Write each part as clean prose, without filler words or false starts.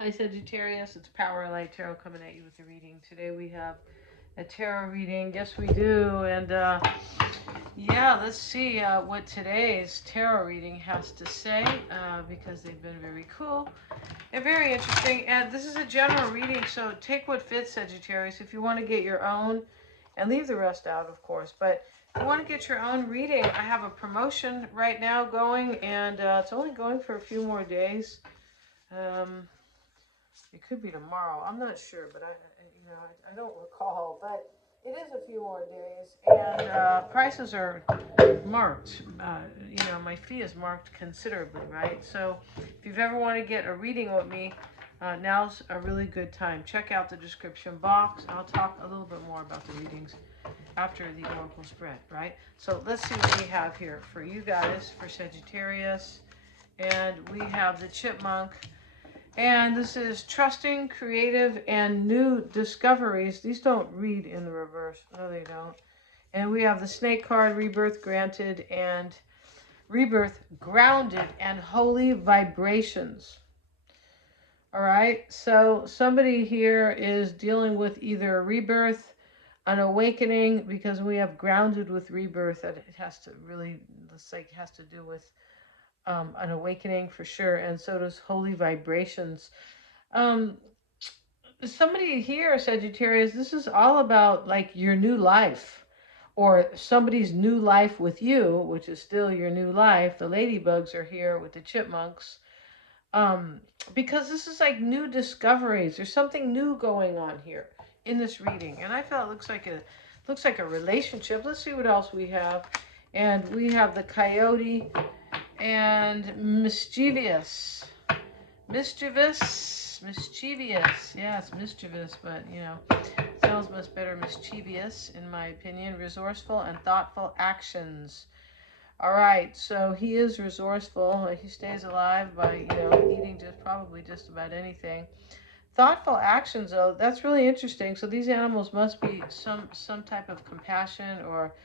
Hi Sagittarius, it's Power Light Tarot coming at you with the reading. Today we have a tarot reading. Yes, we do. And yeah, let's see what today's tarot reading has to say because they've been very cool and very interesting. And this is a general reading, so take what fits, Sagittarius. If you want to get your own, and leave the rest out, of course. But if you want to get your own reading, I have a promotion right now going, and it's only going for a few more days. Um, it could be tomorrow. I'm not sure, but I don't recall. But it is a few more days, and prices are marked. My fee is marked considerably, right? So if you've ever want to get a reading with me, now's a really good time. Check out the description box. I'll talk a little bit more about the readings after the oracle spread, right? So let's see what we have here for you guys, for Sagittarius. And we have the chipmunk. And this is trusting, creative, and new discoveries. These don't read in the reverse. No, they don't. And we have the snake card, rebirth granted, and rebirth grounded, and holy vibrations. All right. So somebody here is dealing with either a rebirth, an awakening, because we have grounded with rebirth. That it has to really, looks like, has to do with an awakening for sure. And so does holy vibrations. Um, Somebody here, Sagittarius, this is all about like your new life or somebody's new life with you, which is still your new life. The ladybugs are here with the chipmunks. Um, because this is like new discoveries. There's something new going on here in this reading. And I felt it looks like a relationship. Let's see what else we have. And we have the coyote and mischievous. Mischievous. Yeah, it's mischievous, but sounds much better mischievous in my opinion. Resourceful and thoughtful actions. All right, so he is resourceful. He stays alive by, eating probably just about anything. Thoughtful actions, though, that's really interesting. So these animals must be some type of compassion or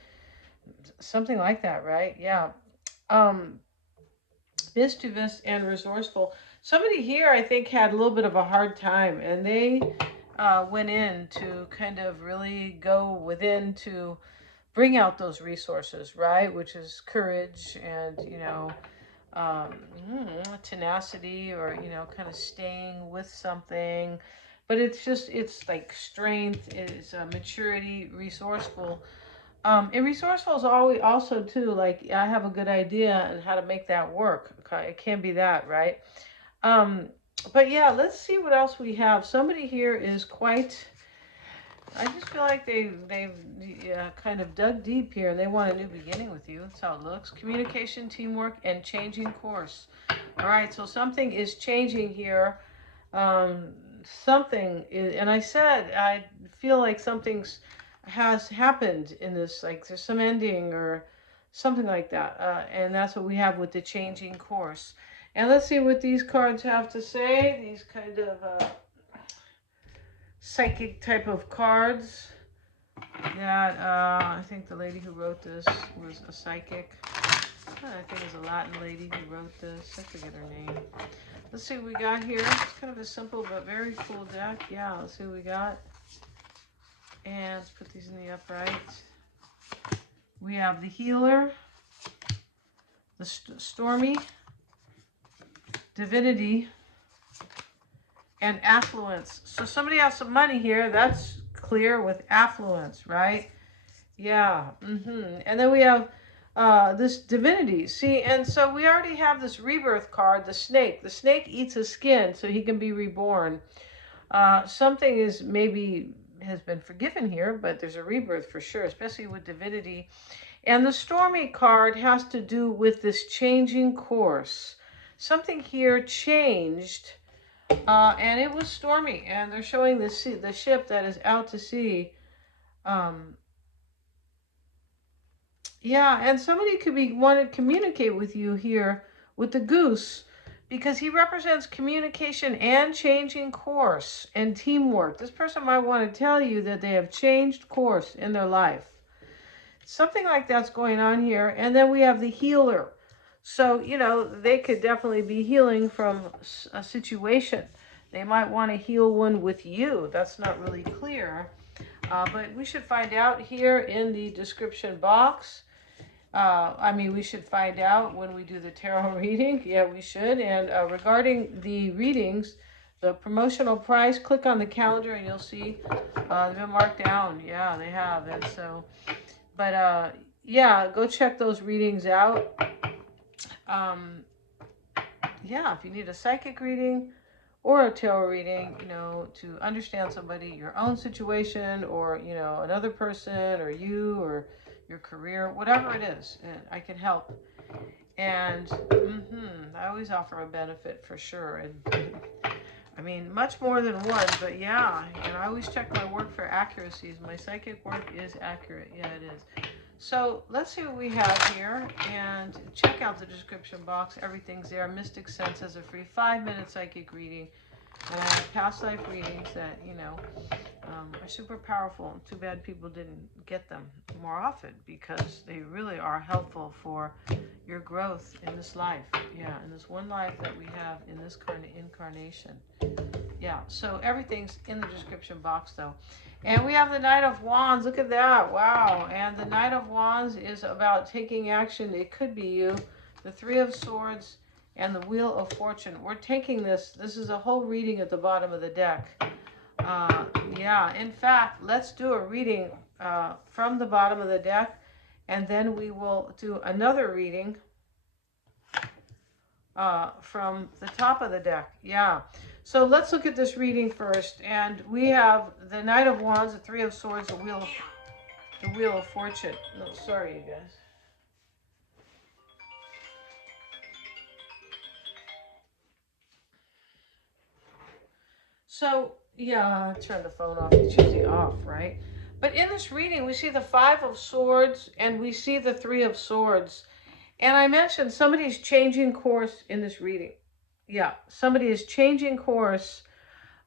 something like that, right? Yeah. Um, Mischievous and resourceful. Somebody here, I think, had a little bit of a hard time, and they went in to kind of really go within to bring out those resources, right? Which is courage and, um, tenacity, or, kind of staying with something. But it's like strength, it's maturity, resourceful. And resourceful is always also too, like, I have a good idea and how to make that work. Okay, it can be that, right? Um, but yeah, let's see what else we have. Somebody here is quite. I just feel like they've kind of dug deep here. They want a new beginning with you. That's how it looks. Communication, teamwork, and changing course. All right, so something is changing here. Um, Something is, and I said I feel like something's has happened in this, like there's some ending or something like that, and that's what we have with the changing course. And let's see what these cards have to say. These kind of psychic type of cards that I think the lady who wrote this was a psychic. I think it was a Latin lady who wrote this. I forget her name. Let's see what we got here. It's kind of a simple but very cool deck. Yeah, let's see what we got. And let's put these in the upright. We have the healer, the stormy, divinity, and affluence. So somebody has some money here. That's clear with affluence, right? Yeah. And then we have this divinity. See, and so we already have this rebirth card, the snake. The snake eats his skin so he can be reborn. Something is maybe has been forgiven here, but there's a rebirth for sure, especially with divinity. And the stormy card has to do with this changing course. Something here changed, and it was stormy. And they're showing the ship that is out to sea. Yeah, and somebody could be wanting to communicate with you here with the goose, because he represents communication and changing course and teamwork. This person might want to tell you that they have changed course in their life. Something like that's going on here. And then we have the healer. So, they could definitely be healing from a situation They might want to heal one with you. That's not really clear. But we should find out here in the description box. We should find out when we do the tarot reading. Yeah, we should. And regarding the readings, the promotional price, click on the calendar and you'll see they've been marked down. Yeah, they have. And so, but yeah, go check those readings out. Yeah, if you need a psychic reading or a tarot reading, to understand somebody, your own situation, or, another person, or you, or your career, whatever it is, and I can help. And I always offer a benefit for sure. And I mean, much more than one, but yeah. And I always check my work for accuracies. My psychic work is accurate. Yeah, it is. So let's see what we have here, and check out the description box. Everything's there. Mystic Sense has a free 5-minute psychic reading. And I have past life readings that, are super powerful. Too bad people didn't get them more often, because they really are helpful for your growth in this life. Yeah, in this one life that we have in this incarnation. Yeah, so everything's in the description box, though. And we have the Knight of Wands. Look at that. Wow. And the Knight of Wands is about taking action. It could be you. The Three of Swords and the Wheel of Fortune. We're taking this. This is a whole reading at the bottom of the deck. Yeah, in fact, let's do a reading from the bottom of the deck, and then we will do another reading from the top of the deck. Yeah. So let's look at this reading first. And we have the Knight of Wands, the Three of Swords, the Wheel of Fortune. No, sorry, you guys. So, yeah, turn the phone off. It's usually off, right? But in this reading, we see the Five of Swords and we see the Three of Swords. And I mentioned somebody's changing course in this reading. Yeah, somebody is changing course,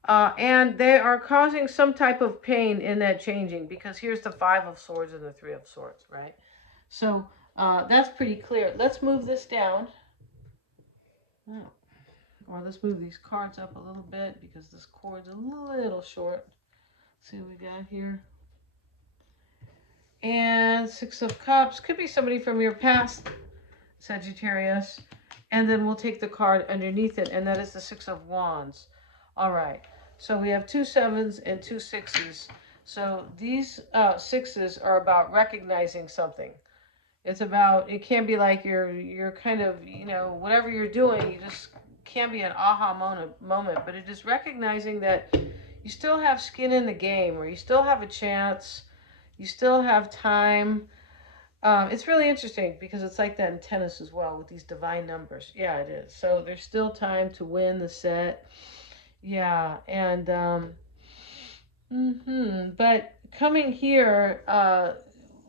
and they are causing some type of pain in that changing, because here's the Five of Swords and the Three of Swords, right? So that's pretty clear. Let's move this down. Oh. Or let's move these cards up a little bit, because this cord's a little short. Let's see what we got here. And Six of Cups. Could be somebody from your past, Sagittarius. And then we'll take the card underneath it, and that is the Six of Wands. All right. So we have 2 7s and 2 6s. So these 6s are about recognizing something. It's about, it can be like you're kind of, whatever you're doing, you just can be an aha moment, but it is recognizing that you still have skin in the game, or you still have a chance, you still have time. It's really interesting, because it's like that in tennis as well, with these divine numbers. Yeah, it is. So there's still time to win the set. Yeah, and but coming here,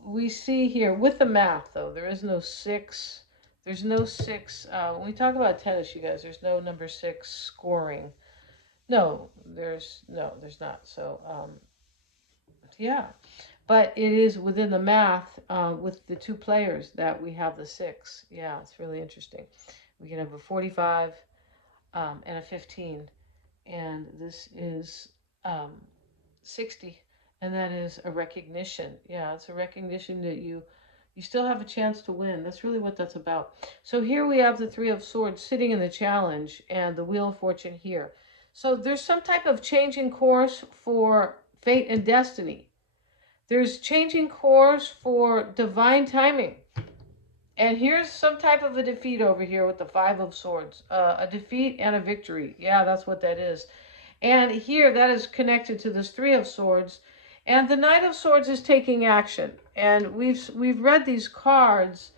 we see here with the math, though, there is no 6. There's no 6. When we talk about tennis, you guys, there's no number 6 scoring. No, there's not. So, yeah. But it is within the math with the 2 players that we have the 6. Yeah, it's really interesting. We can have a 45 and a 15. And this is 60. And that is a recognition. Yeah, it's a recognition that you still have a chance to win. That's really what that's about. So here we have the Three of Swords sitting in the challenge, and the Wheel of Fortune here. So there's some type of changing course for fate and destiny. There's changing course for divine timing. And here's some type of a defeat over here with the Five of Swords. A defeat and a victory. Yeah, that's what that is. And here, that is connected to this Three of Swords. And the Knight of Swords is taking action. And we've read these cards,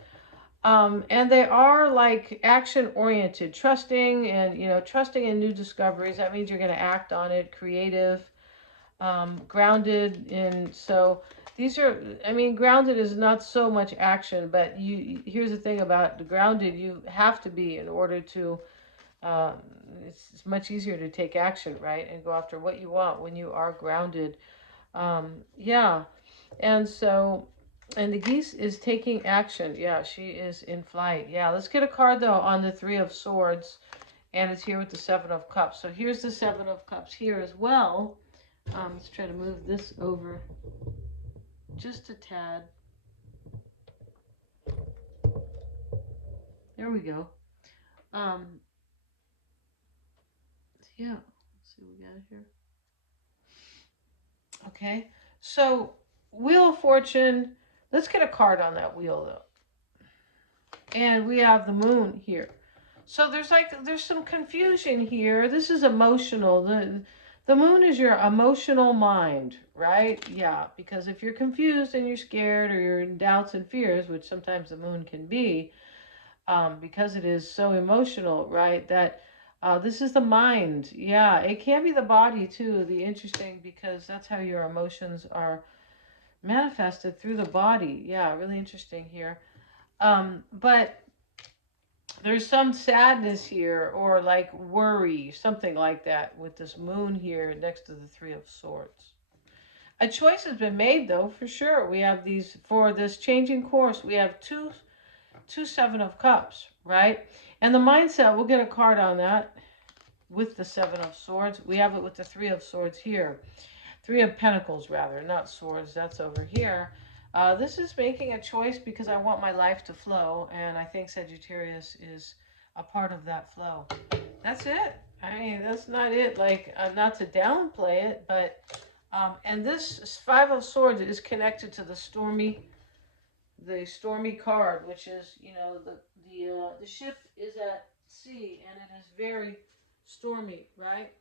and they are like action-oriented, trusting and, trusting in new discoveries. That means you're going to act on it, creative, grounded. And so these are, grounded is not so much action, but here's the thing about the grounded, you have to be in order to, it's much easier to take action, right? And go after what you want when you are grounded. Yeah. And so, and the geese is taking action. Yeah, she is in flight. Yeah, let's get a card, though, on the Three of Swords. And it's here with the Seven of Cups. So here's the Seven of Cups here as well. Let's try to move this over just a tad. There we go. Yeah, let's see what we got here. Okay, so Wheel of Fortune. Let's get a card on that wheel though. And we have the Moon here. So there's some confusion here. This is emotional. The Moon is your emotional mind, right? Yeah, because if you're confused and you're scared or you're in doubts and fears, which sometimes the Moon can be, because it is so emotional, right? That this is the mind. Yeah, it can be the body too. The interesting, because that's how your emotions are manifested through the body. Yeah, really interesting here. But there's some sadness here or like worry, something like that with this Moon here next to the Three of Swords. A choice has been made though, for sure. We have these, for this changing course, we have two Seven of Cups, right? And the mindset, we'll get a card on that with the Seven of Swords. We have it with the Three of Swords here. Three of Pentacles, rather, not swords. That's over here. This is making a choice because I want my life to flow, and I think Sagittarius is a part of that flow. That's it. I mean, that's not it. Like, not to downplay it, but and this Five of Swords is connected to the stormy card, which is, you know, the ship is at sea and it is very stormy, right?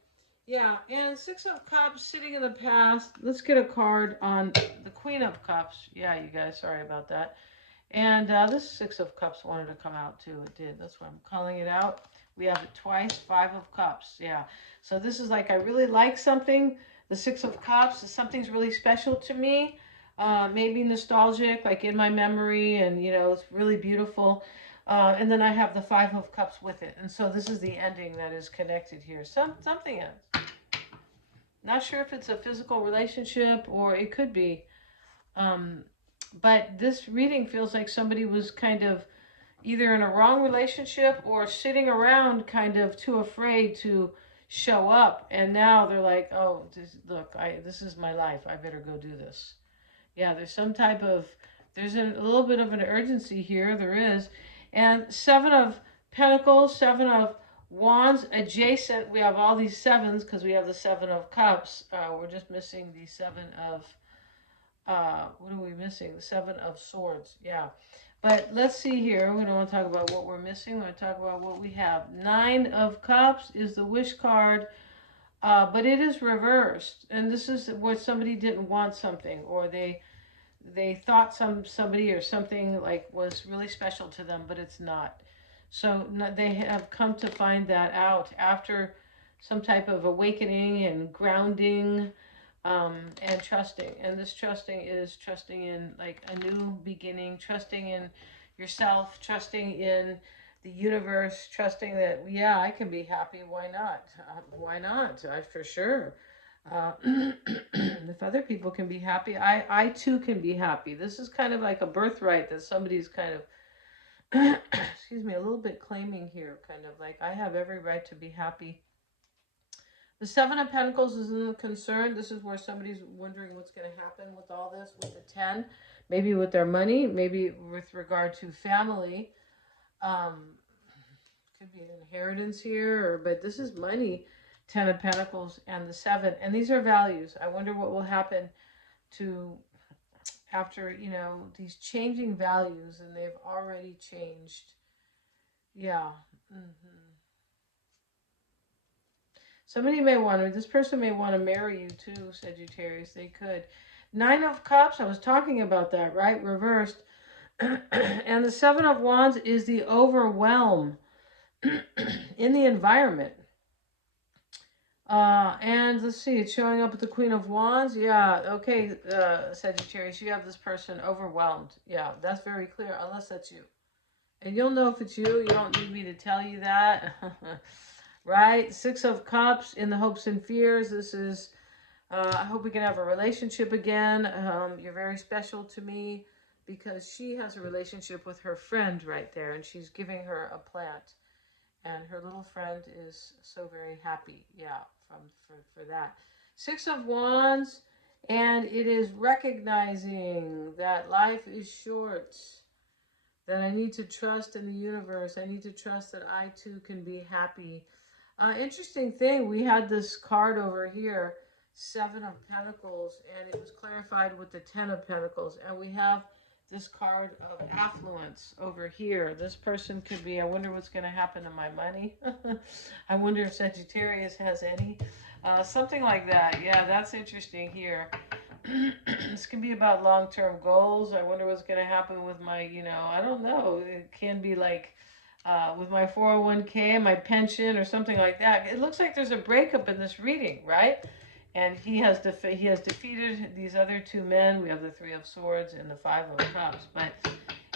Yeah, and Six of Cups sitting in the past. Let's get a card on the Queen of Cups. Yeah, you guys, sorry about that. And this Six of Cups wanted to come out too. It did. That's why I'm calling it out. We have it twice. Five of Cups. Yeah. So this is like I really like something. The Six of Cups. Something's really special to me. Maybe nostalgic, like in my memory, and you know, it's really beautiful. And then I have the Five of Cups with it. And so this is the ending that is connected here. Something else. Not sure if it's a physical relationship or it could be. But this reading feels like somebody was kind of either in a wrong relationship or sitting around kind of too afraid to show up. And now they're like, oh, look, this is my life. I better go do this. Yeah, there's some type of, there's a little bit of an urgency here. There is. And Seven of Pentacles, Seven of Wands, adjacent. We have all these sevens because we have the Seven of Cups. We're just missing the Seven of, what are we missing? The Seven of Swords. Yeah. But let's see here. We don't want to talk about what we're missing. We want to talk about what we have. Nine of Cups is the wish card. But it is reversed. And this is where somebody didn't want something, or they thought somebody or something like was really special to them, but it's not. So they have come to find that out after some type of awakening and grounding, and trusting. And this trusting is trusting in like a new beginning, trusting in yourself, trusting in the universe, trusting that, yeah, I can be happy. Why not? Why not? For sure. If other people can be happy, I too can be happy. This is kind of like a birthright that somebody's kind of, excuse me, a little bit claiming here, kind of like, I have every right to be happy. The Seven of Pentacles is in the concern. This is where somebody's wondering what's going to happen with all this, with the 10, maybe with their money, maybe with regard to family. Could be an inheritance here, but this is money. 10 of Pentacles and the 7. And these are values. I wonder what will happen to after, you know, these changing values, and they've already changed. Yeah. Somebody may want to, this person may want to marry you too, Sagittarius. They could. Nine of Cups, I was talking about that, right? Reversed. And the Seven of Wands is the overwhelm in the environment. And let's see, it's showing up with the Queen of Wands. Yeah, okay, Sagittarius, you have this person overwhelmed. Yeah, that's very clear, unless that's you. And you'll know if it's you. You don't need me to tell you that. Right? Six of Cups, in the hopes and fears. This is, I hope we can have a relationship again. You're very special to me, because she has a relationship with her friend right there, and she's giving her a plant. and her little friend is so very happy. Yeah, for that. Six of Wands, and it is recognizing that life is short, that I need to trust in the universe. I need to trust that I too can be happy. Interesting thing, we had this card over here, Seven of Pentacles, and it was clarified with the Ten of Pentacles. And we have this card of affluence over here. This person could be, I wonder what's going to happen to my money. I wonder if Sagittarius has any. Something like that. Yeah, that's interesting here. This can be about long-term goals. I wonder what's going to happen with my, I don't know. It can be like with my 401k, my pension, or something like that. It looks like there's a breakup in this reading, right? And he has defeated these other two men. We have the Three of Swords and the Five of Cups. But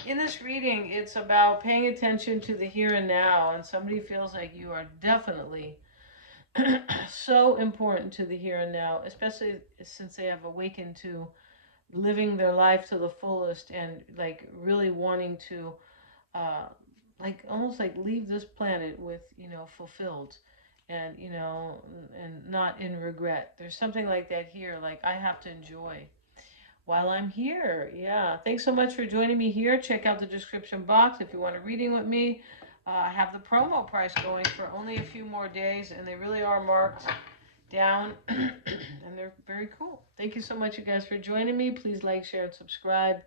in this reading, it's about paying attention to the here and now. And somebody feels like you are definitely so important to the here and now, especially since they have awakened to living their life to the fullest and like really wanting to uh, like almost like leave this planet with fulfilled and and not in regret. There's something like that here, like I have to enjoy while I'm here. Yeah, thanks so much for joining me here. Check out the description box if you want a reading with me. I have the promo price going for only a few more days, and they really are marked down and they're very cool. Thank you so much, you guys, for joining me. Please like, share, and subscribe.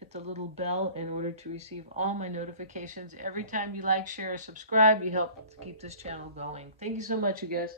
Hit the little bell in order to receive all my notifications. Every time you like, share, or subscribe, you help to keep this channel going. Thank you so much, you guys.